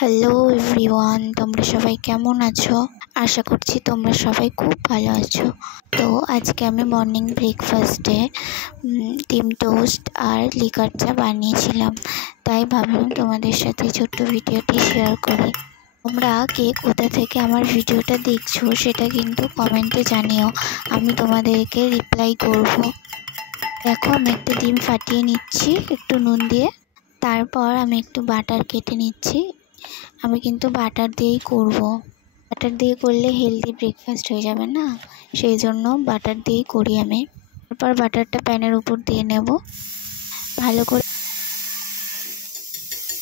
Hello everyone, তোমরা সবাই কেমন আছো? আশা করছি তোমরা সবাই খুব ভালো আছো। তো আজকে আমি মর্নিং ব্রেকফাস্টে ডিম টোস্ট আর লিকার চা বানিয়েছিলাম, তাই ভাবলাম তোমাদের সাথে ছোট্ট ভিডিওটি শেয়ার করি। তোমরা কে কোথা থেকে আমার ভিডিওটা দেখছো সেটা কিন্তু কমেন্টে জানিও, আমি তোমাদেরকে রিপ্লাই করব। দেখো, আমি একটা ডিম ফাটিয়ে নিচ্ছি একটু নুন দিয়ে। তারপর আমি একটু বাটার কেটে নিচ্ছি। আমি কিন্তু বাটার দিয়েই করব। বাটার দিয়ে করলে হেলদি ব্রেকফাস্ট হয়ে যাবে না, সেই জন্য বাটার দিয়েই করি আমি। তারপর বাটারটা প্যানের উপর দিয়ে নেব ভালো করে।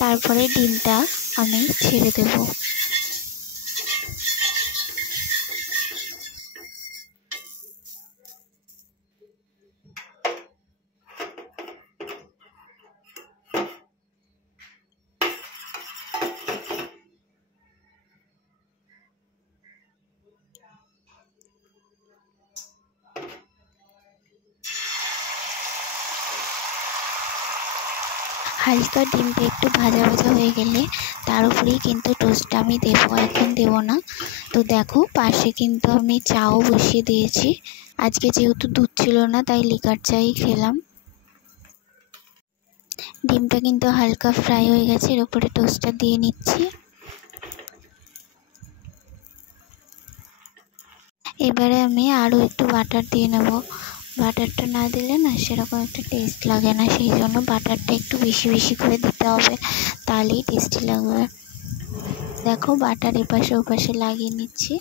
তারপরে ডিমটা আমি ছেড়ে দেব। হালকা ডিমটা একটু ভাজা ভাজা হয়ে গেলে তার উপরেই কিন্তু টোস্টটা আমি দেবো, এখন দেবো না। তো দেখো, পাশে কিন্তু আমি চাও বসিয়ে দিয়েছি। আজকে যেহেতু দুধ ছিল না, তাই লিকার চাই খেলাম। ডিমটা কিন্তু হালকা ফ্রাই হয়ে গেছে, এর উপরে টোস্টটা দিয়ে নিচ্ছি। এবারে আমি আরও একটু বাটার দিয়ে নেব। বাটারটা না দিলে না সেরকম একটা টেস্ট লাগে না, সেই জন্য বাটারটা একটু বেশি বেশি করে দিতে হবে, তাহলেই টেস্টি লাগবে। দেখো, বাটার এপাশে ওপাশে লাগিয়ে নিচ্ছি।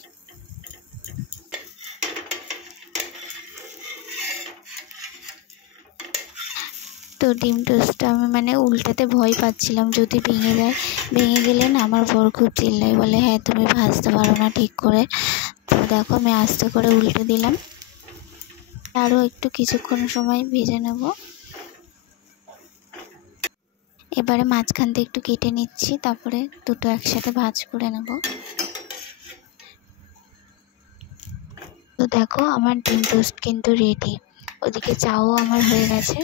তো ডিম টোস্টটা আমি উল্টাতে ভয় পাচ্ছিলাম, যদি ভেঙে যায়। ভেঙে গেলে না আমার বর খুব চিল্লায়, বলে হ্যাঁ তুমি ভাজতে পারো না ঠিক করে। তো দেখো, আমি আস্তে করে উল্টে দিলাম। আরও একটু কিছুক্ষণ সময় ভেজে নেব। এবারে মাঝখান থেকে একটু কেটে নিচ্ছি, তারপরে দুটো একসাথে ভাজ করে নেব। তো দেখো, আমার ডিম টোস্ট কিন্তু রেডি। ওদিকে চাও আমার হয়ে গেছে।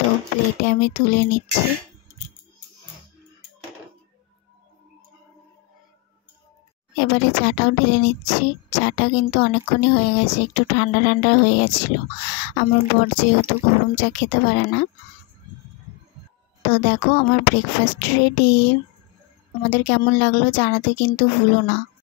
তো প্লেটে আমি তুলে নিচ্ছি। এবারে চাটাও ঢেলে নিচ্ছি। চাটা কিন্তু অনেকক্ষণই হয়ে গেছে, একটু ঠান্ডা ঠান্ডা হয়ে গেছিলো। আমার বর যেহেতু গরম চা খেতে পারে না। তো দেখো, আমার ব্রেকফাস্ট রেডি। তোমাদের কেমন লাগলো জানাতে কিন্তু ভুলো না।